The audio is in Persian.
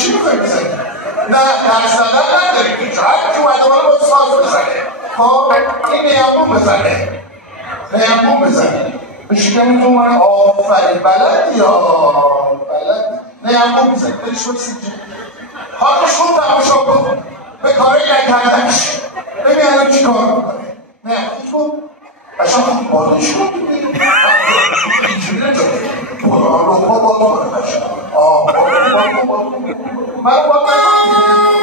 چی می‌خوای بزنی؟ نه درس دادن نداری که هر کی اومده بالا باید ساز بزنه. خب این نیمبون بزنه، نیمبون بزنه به شکم تو من آفرین بلدی یا بلدی نیمبون بزنه بریش باید سیجی حالش رو تماشا کن به کاری نکردنش ببین الان چی کار میکنه نیمبون کن قشنگ خوب بالش کن اینجوری نجاده برو رو با کنه قشنگ من با